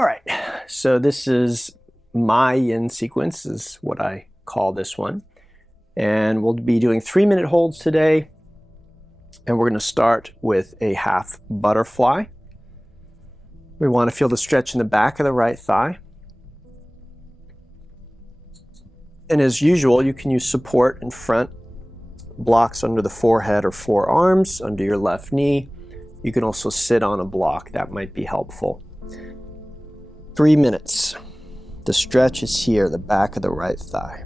All right, so this is my yin sequence is what I call this one. And we'll be doing 3-minute holds today. And we're going to start with a half butterfly. We want to feel the stretch in the back of the right thigh. And as usual, you can use support in front, blocks under the forehead or forearms, under your left knee. You can also sit on a block. That might be helpful. 3 minutes. The stretch is here, the back of the right thigh.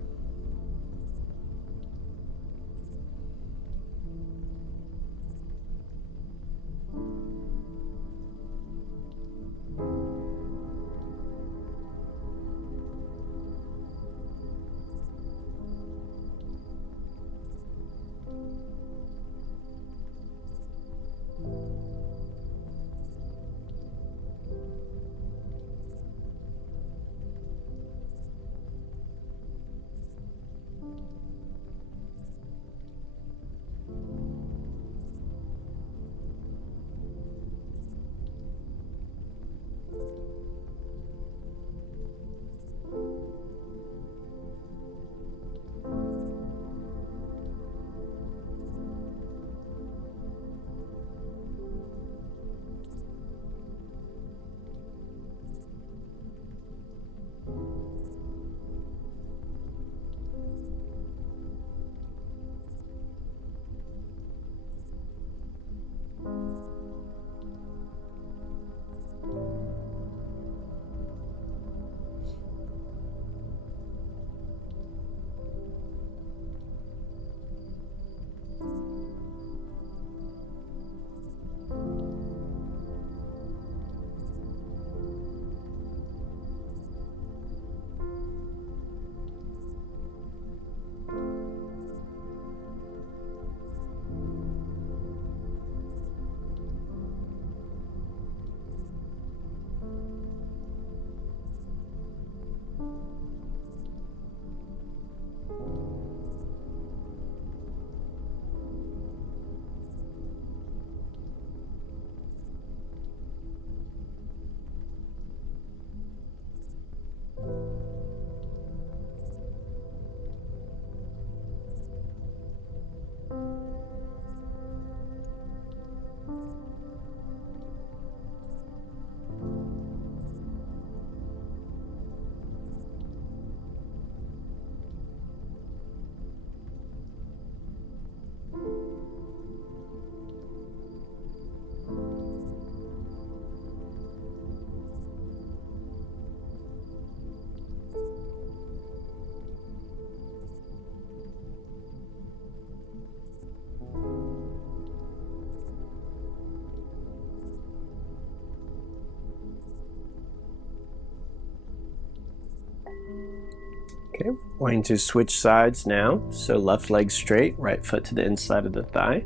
Okay, we're going to switch sides now. So left leg straight, right foot to the inside of the thigh.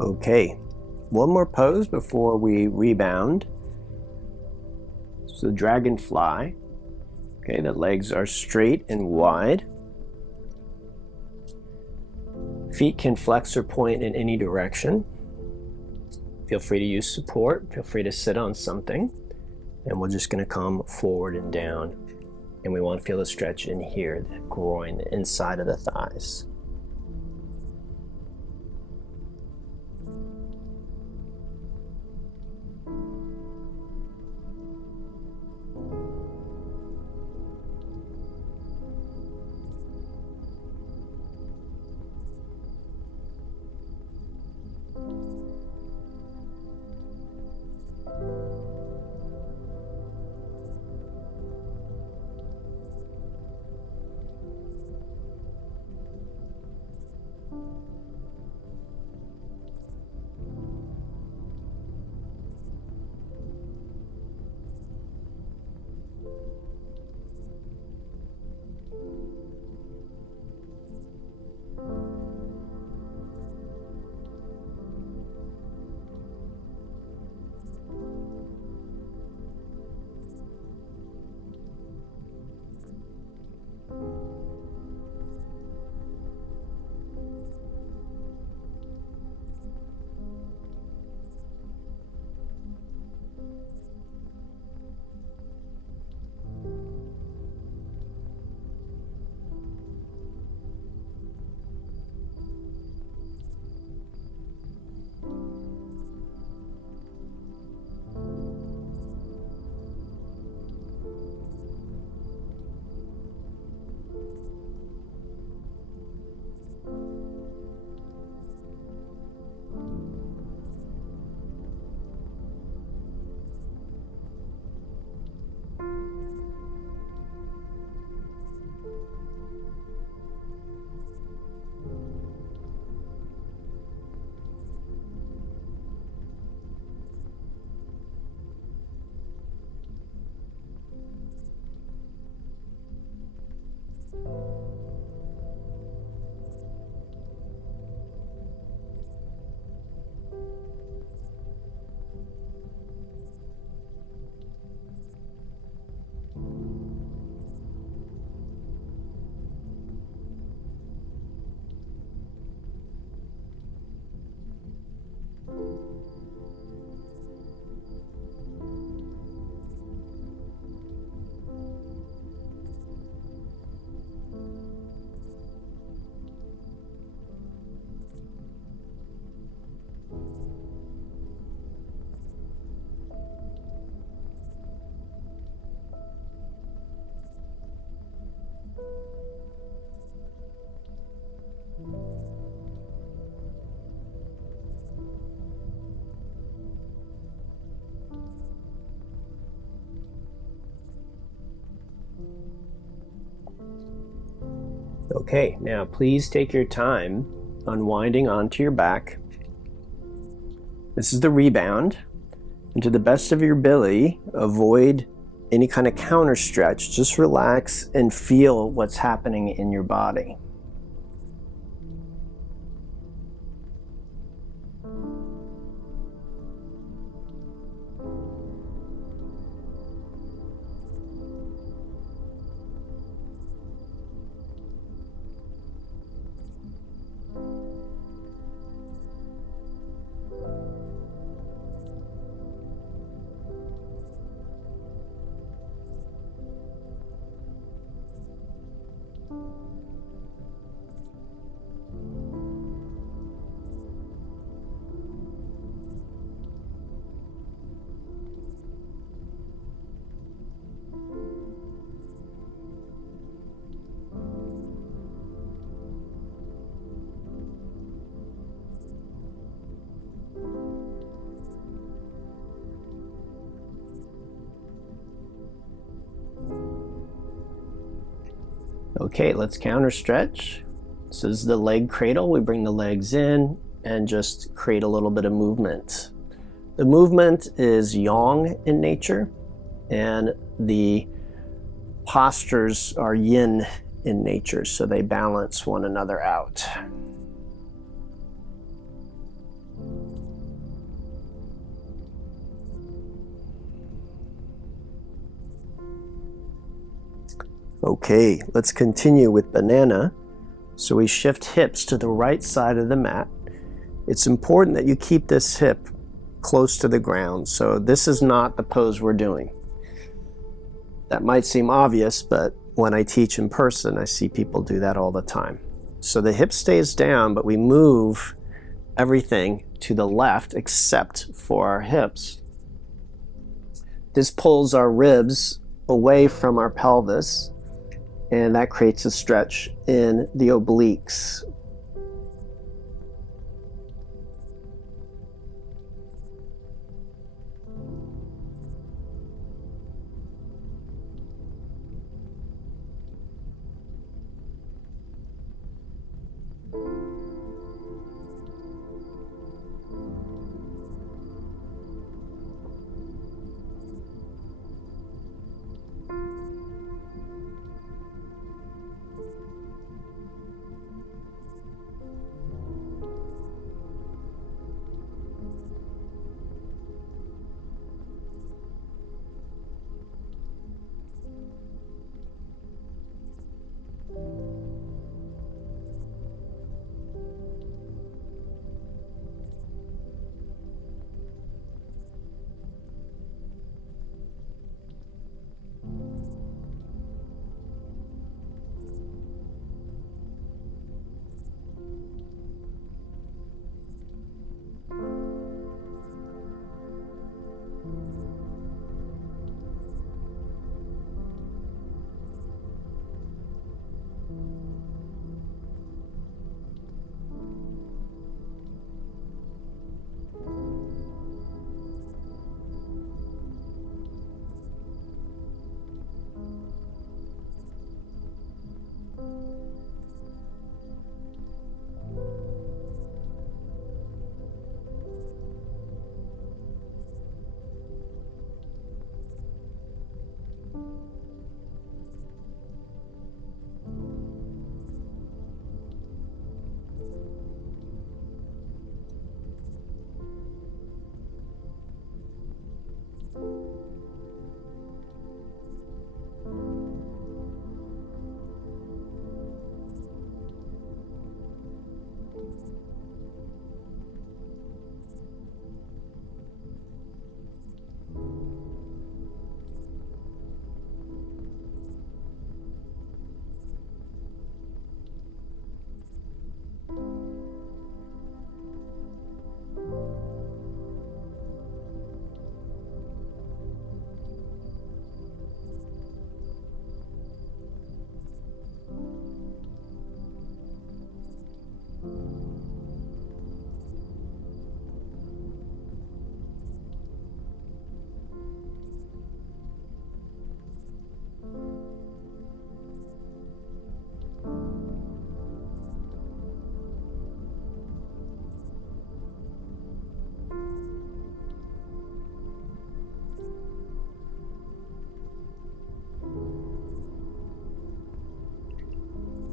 Okay, one more pose before we rebound. So dragonfly. Okay, the legs are straight and wide. Feet can flex or point in any direction. Feel free to use support. Feel free to sit on something. And we're just going to come forward and down. And we want to feel the stretch in here, the groin, the inside of the thighs. Okay, now please take your time unwinding onto your back. This is the rebound. And to the best of your ability, avoid any kind of counter stretch. Just relax and feel what's happening in your body. Okay, let's counter stretch. This is the leg cradle. We bring the legs in and just create a little bit of movement. The movement is yang in nature, and the postures are yin in nature, so they balance one another out. Okay, let's continue with banana. So we shift hips to the right side of the mat. It's important that you keep this hip close to the ground. So this is not the pose we're doing. That might seem obvious, but when I teach in person, I see people do that all the time. So the hip stays down, but we move everything to the left except for our hips. This pulls our ribs away from our pelvis, and that creates a stretch in the obliques.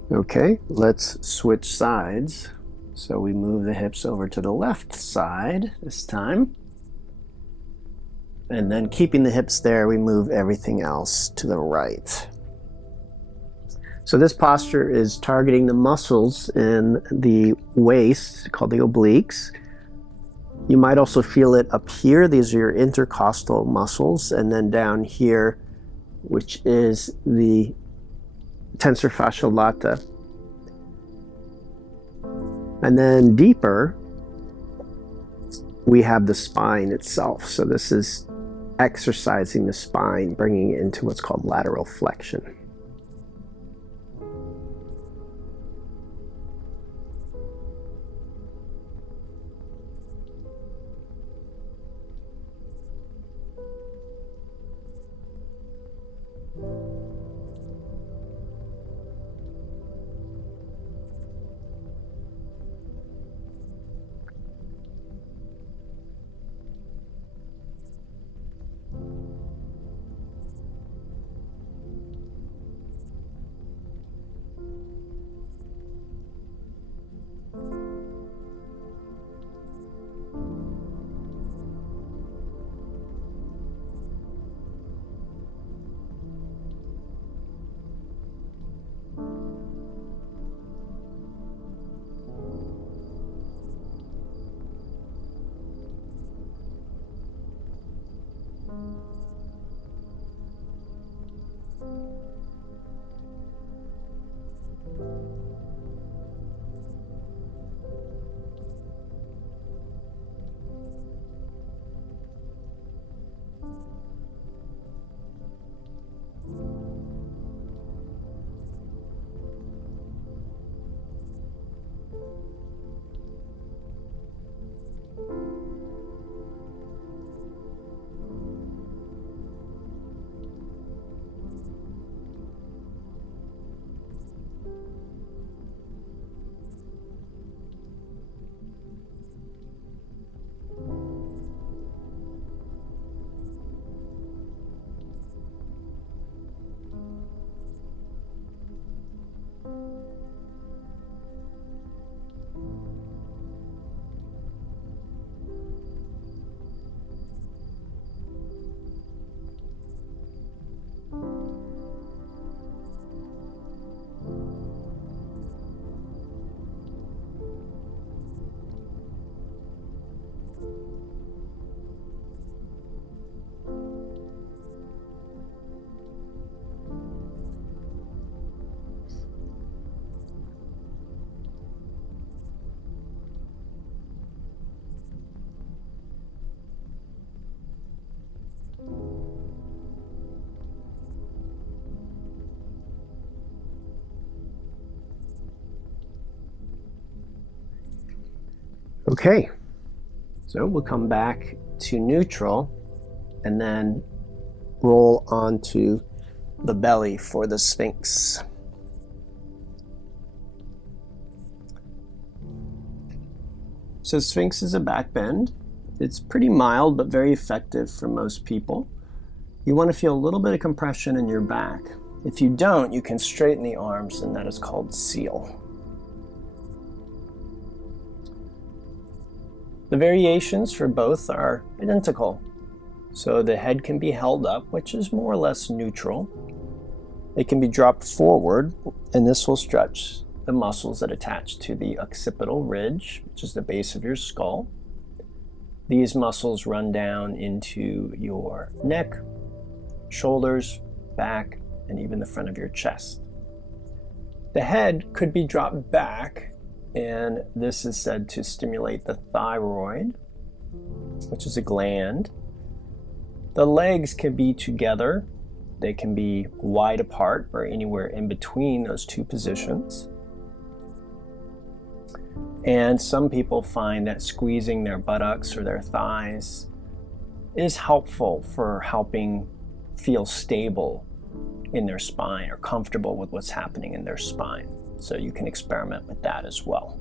Okay, let's switch sides. So we move the hips over to the left side this time. And then keeping the hips there, we move everything else to the right. So this posture is targeting the muscles in the waist called the obliques. You might also feel it up here. These are your intercostal muscles. And then down here, which is the tensor fasciae lata. And then deeper, we have the spine itself. So this is exercising the spine, bringing it into what's called lateral flexion. Okay, so we'll come back to neutral and then roll onto the belly for the Sphinx. So Sphinx is a back bend. It's pretty mild but very effective for most people. You want to feel a little bit of compression in your back. If you don't, you can straighten the arms, and that is called seal. The variations for both are identical. So the head can be held up, which is more or less neutral. It can be dropped forward, and this will stretch the muscles that attach to the occipital ridge, which is the base of your skull. These muscles run down into your neck, shoulders, back, and even the front of your chest. The head could be dropped back, and this is said to stimulate the thyroid, which is a gland. The legs can be together. They can be wide apart or anywhere in between those two positions. And some people find that squeezing their buttocks or their thighs is helpful for helping feel stable in their spine or comfortable with what's happening in their spine. So you can experiment with that as well.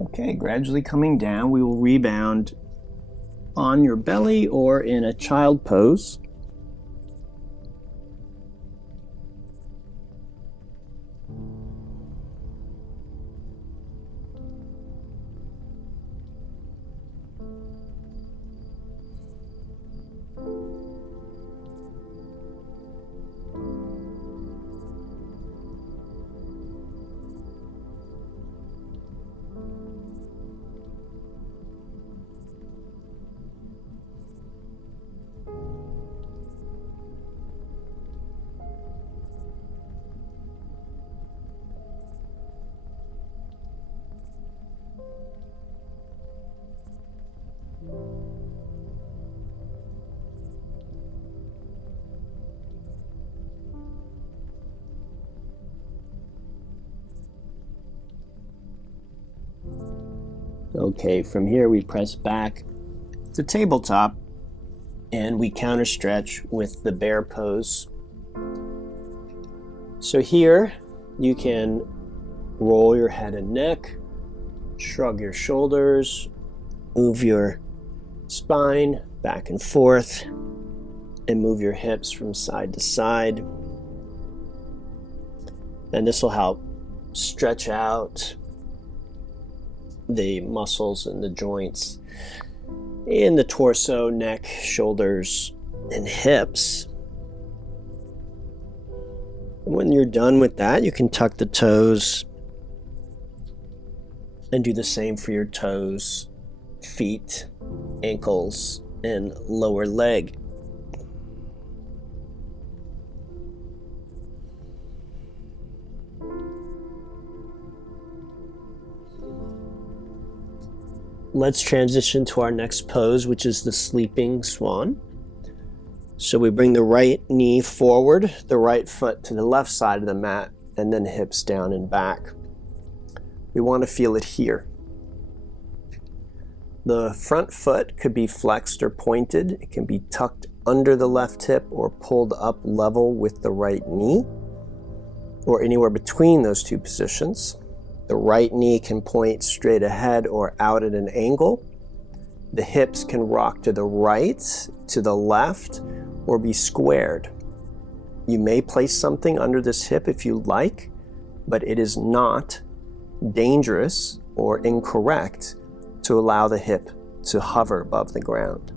Okay, gradually coming down, we will rebound on your belly or in a child pose. Okay, from here we press back to tabletop and we counter stretch with the bear pose. So here you can roll your head and neck, shrug your shoulders, move your spine back and forth, and move your hips from side to side. And this will help stretch out the muscles and the joints in the torso, neck, shoulders, and hips. And when you're done with that, you can tuck the toes And do the same for your toes, feet, ankles, and lower leg. Let's transition to our next pose, which is the sleeping swan. So we bring the right knee forward, the right foot to the left side of the mat, and then hips down and back. We want to feel it here. The front foot could be flexed or pointed. It can be tucked under the left hip or pulled up level with the right knee, or anywhere between those two positions. The right knee can point straight ahead or out at an angle. The hips can rock to the right, to the left, or be squared. You may place something under this hip if you like, but it is not dangerous or incorrect to allow the hip to hover above the ground.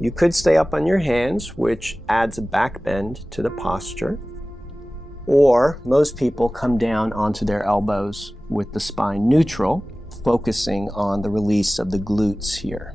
You could stay up on your hands, which adds a back bend to the posture, or most people come down onto their elbows with the spine neutral, focusing on the release of the glutes here.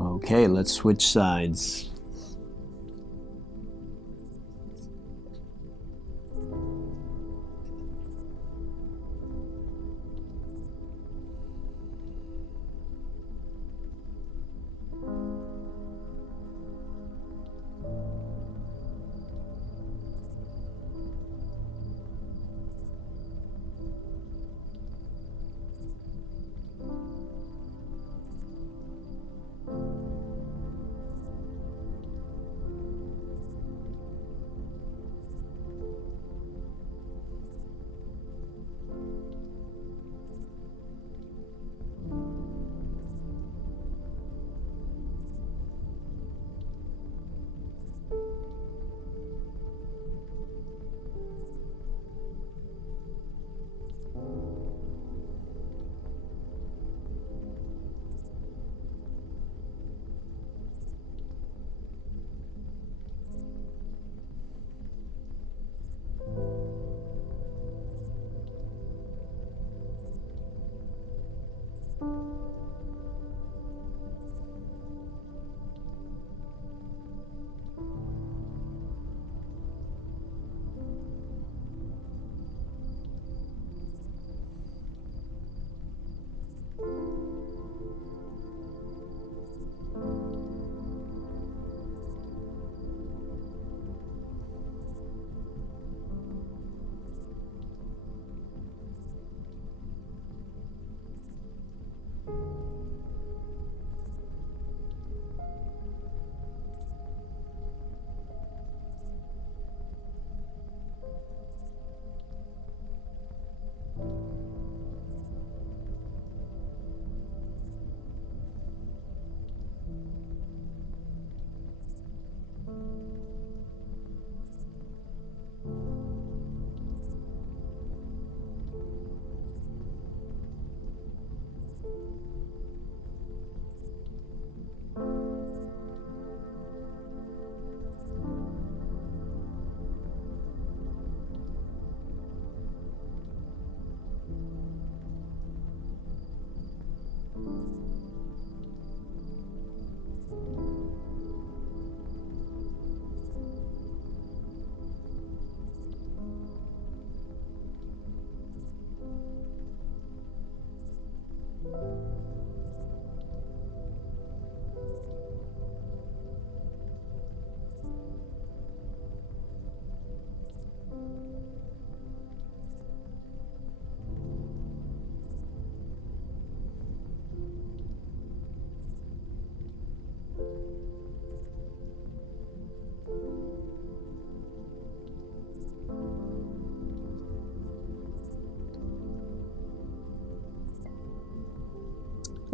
Okay, let's switch sides.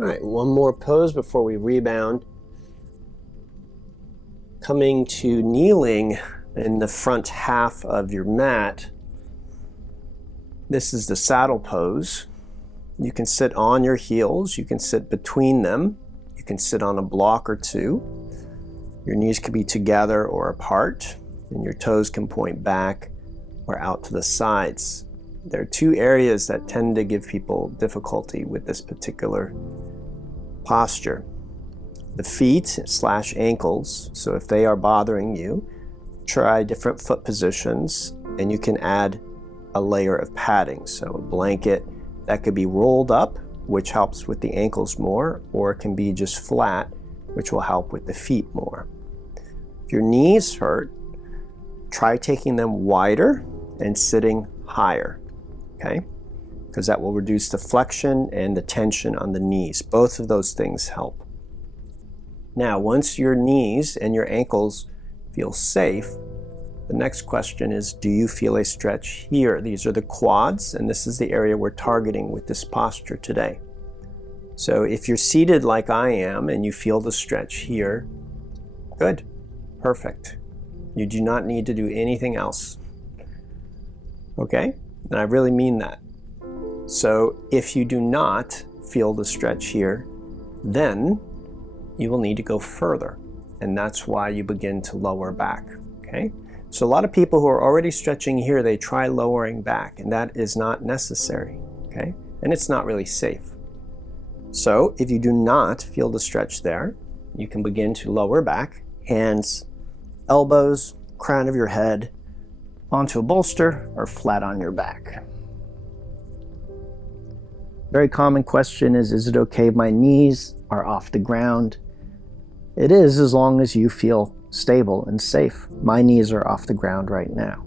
All right, one more pose before we rebound. Coming to kneeling in the front half of your mat. This is the saddle pose. You can sit on your heels, you can sit between them, you can sit on a block or two. Your knees can be together or apart, and your toes can point back or out to the sides. There are two areas that tend to give people difficulty with this particular posture. The feet / ankles, so if they are bothering you, try different foot positions, and you can add a layer of padding. So a blanket that could be rolled up, which helps with the ankles more, or it can be just flat, which will help with the feet more. If your knees hurt, try taking them wider and sitting higher, okay? Because that will reduce the flexion and the tension on the knees. Both of those things help. Now, once your knees and your ankles feel safe, the next question is, do you feel a stretch here? These are the quads, and this is the area we're targeting with this posture today. So if you're seated like I am and you feel the stretch here, good, perfect. You do not need to do anything else, okay? And I really mean that. So if you do not feel the stretch here, then you will need to go further. And that's why you begin to lower back, okay? So a lot of people who are already stretching here, they try lowering back, and that is not necessary, okay? And it's not really safe. So if you do not feel the stretch there, you can begin to lower back, hands, elbows, crown of your head, onto a bolster or flat on your back. Very common question is it okay if my knees are off the ground? It is, as long as you feel stable and safe. My knees are off the ground right now.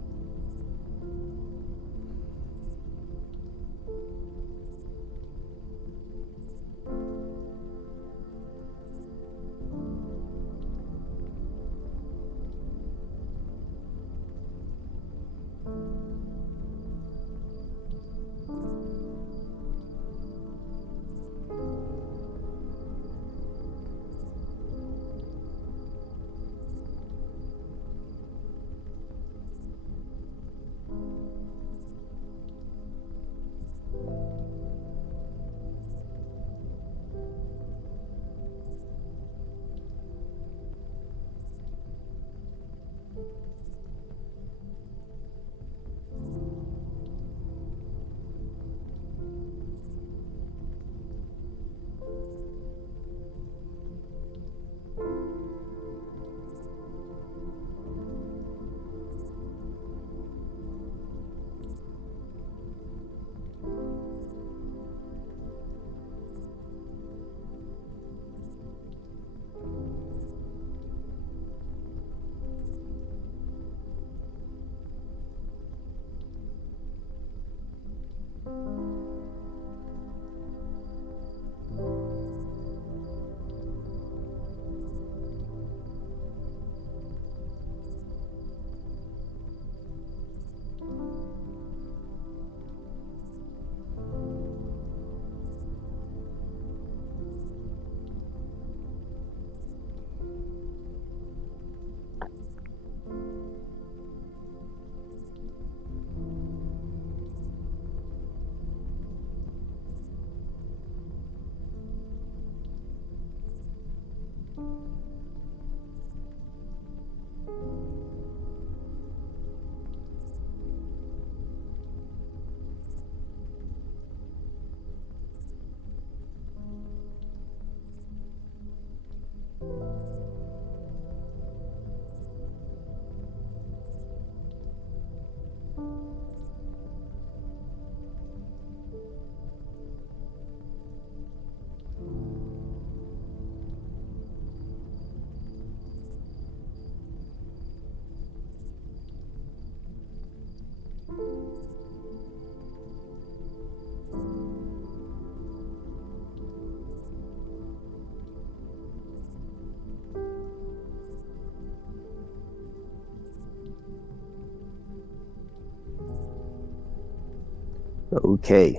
Okay,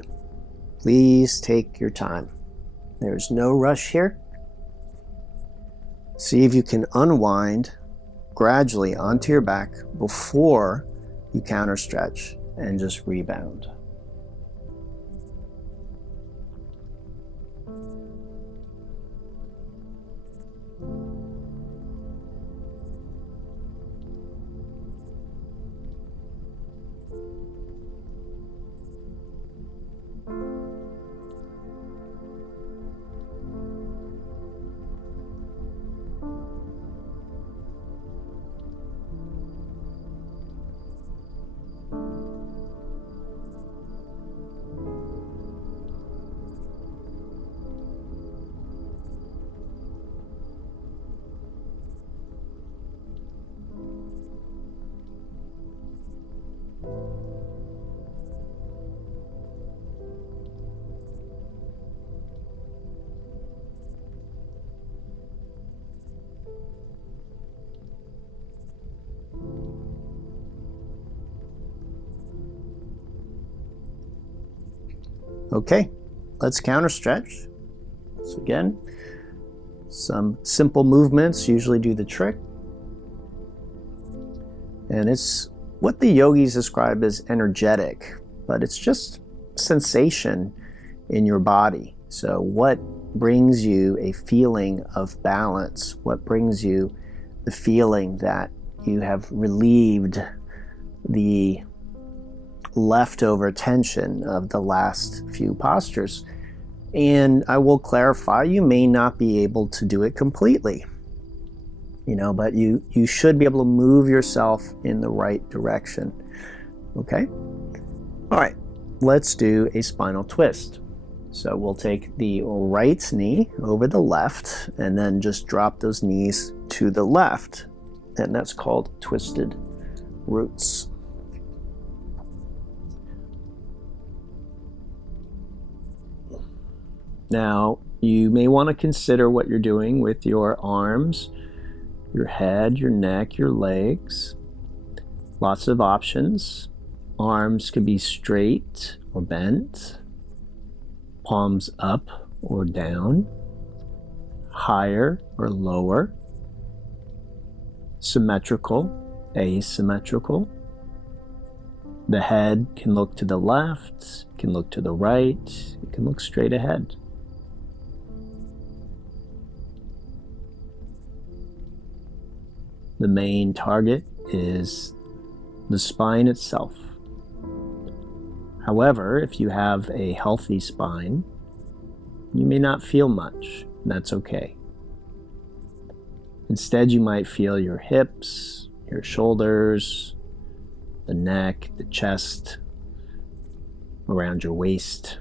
please take your time. There's no rush here. See if you can unwind gradually onto your back before you counter stretch and just rebound. Okay, let's counter stretch. So again, some simple movements usually do the trick. And it's what the yogis describe as energetic, but it's just sensation in your body. So what brings you a feeling of balance? What brings you the feeling that you have relieved the leftover tension of the last few postures? And I will clarify, you may not be able to do it completely, but you should be able to move yourself in the right direction. Okay? All right, let's do a spinal twist. So we'll take the right knee over the left and then just drop those knees to the left. And that's called twisted roots. Now, you may want to consider what you're doing with your arms, your head, your neck, your legs. Lots of options. Arms could be straight or bent, palms up or down, higher or lower, symmetrical, asymmetrical. The head can look to the left, can look to the right, it can look straight ahead. The main target is the spine itself. However, if you have a healthy spine, you may not feel much, and that's okay. Instead, you might feel your hips, your shoulders, the neck, the chest, around your waist.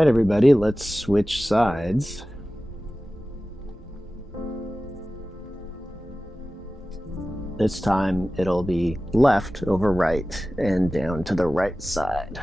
right, everybody, let's switch sides. This time it'll be left over right and down to the right side.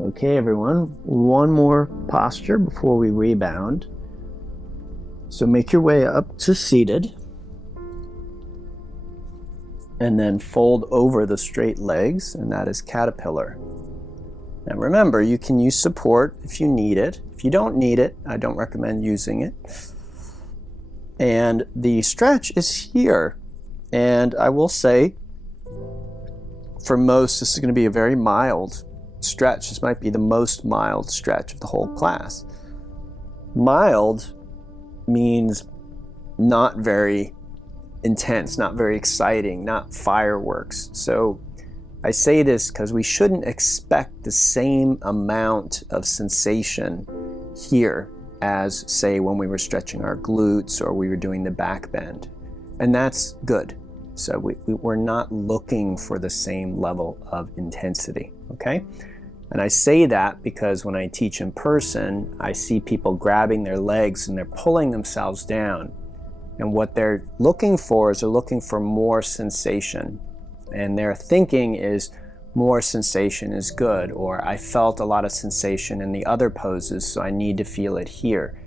Okay, everyone, one more posture before we rebound. So make your way up to seated and then fold over the straight legs, and that is caterpillar. Now remember, you can use support if you need it. If you don't need it, I don't recommend using it. And the stretch is here. And I will say, for most, this is going to be a very mild stretch. This might be the most mild stretch of the whole class. Mild means not very intense, not very exciting, not fireworks. So I say this because we shouldn't expect the same amount of sensation here as, say, when we were stretching our glutes or we were doing the back bend. And that's good. So we're not looking for the same level of intensity, okay? And I say that because when I teach in person, I see people grabbing their legs and they're pulling themselves down. And what they're looking for is they're looking for more sensation. And their thinking is more sensation is good, or I felt a lot of sensation in the other poses, so I need to feel it here.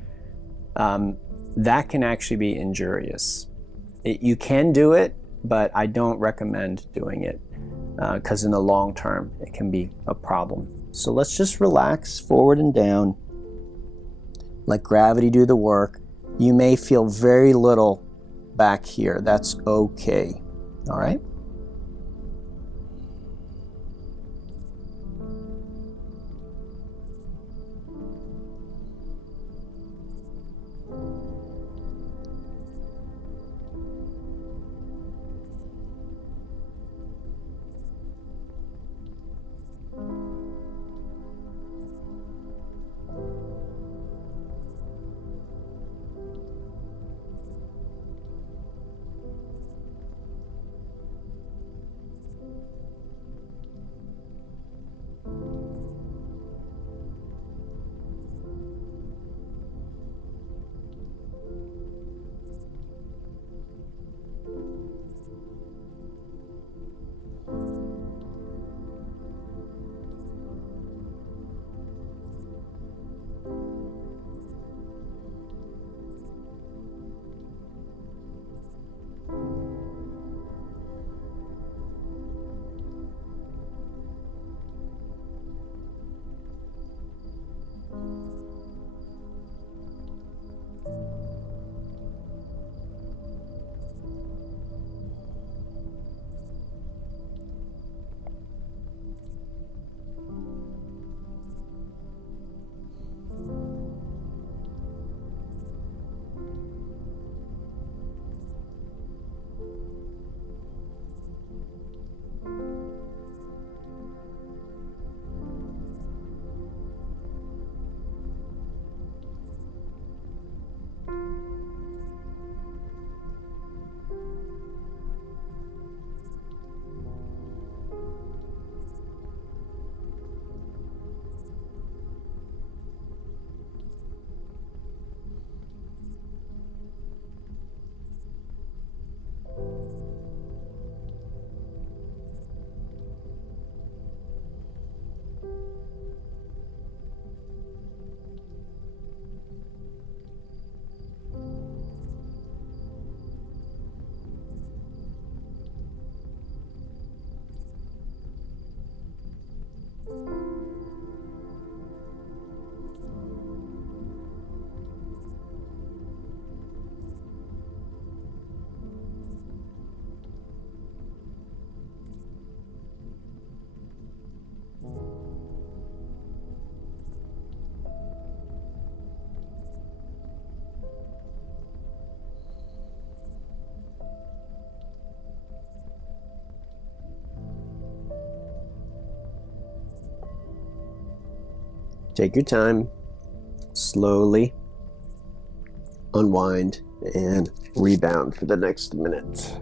That can actually be injurious. You can do it, but I don't recommend doing it because in the long term, it can be a problem. So let's just relax forward and down. Let gravity do the work. You may feel very little back here. That's okay. All right? Take your time, slowly unwind and rebound for the next minute.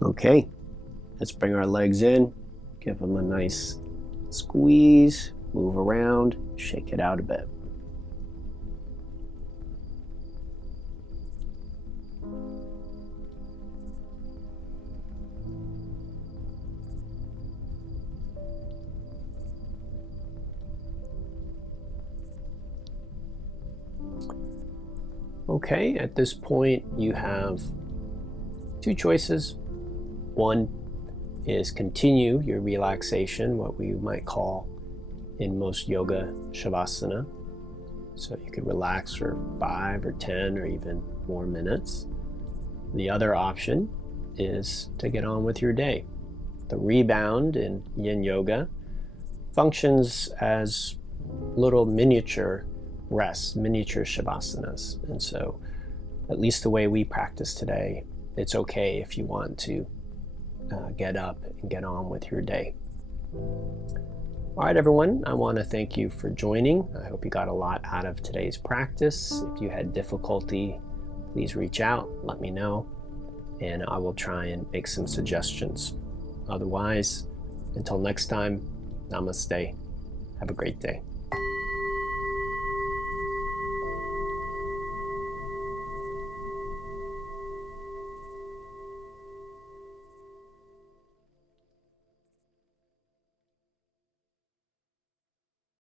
Okay, let's bring our legs in, give them a nice squeeze, move around, shake it out a bit. Okay, at this point you have two choices. One is continue your relaxation, what we might call in most yoga shavasana. So you could relax for 5 or 10 or even more minutes. The other option is to get on with your day. The rebound in yin yoga functions as little miniature rests, miniature shavasanas. And so, at least the way we practice today, it's okay if you want to get up and get on with your day. All right, everyone, I want to thank you for joining. I hope you got a lot out of today's practice. If you had difficulty, please reach out, let me know, and I will try and make some suggestions. Otherwise, until next time, namaste. Have a great day.